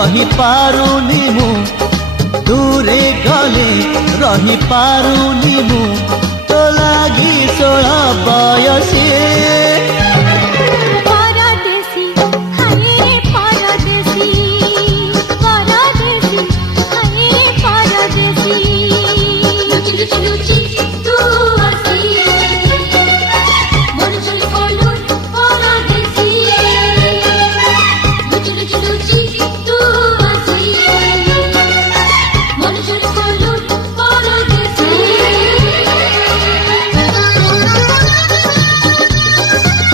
रही पारुनी मु दूरे गले रही पारुनी मु तो लागी 16 बयसी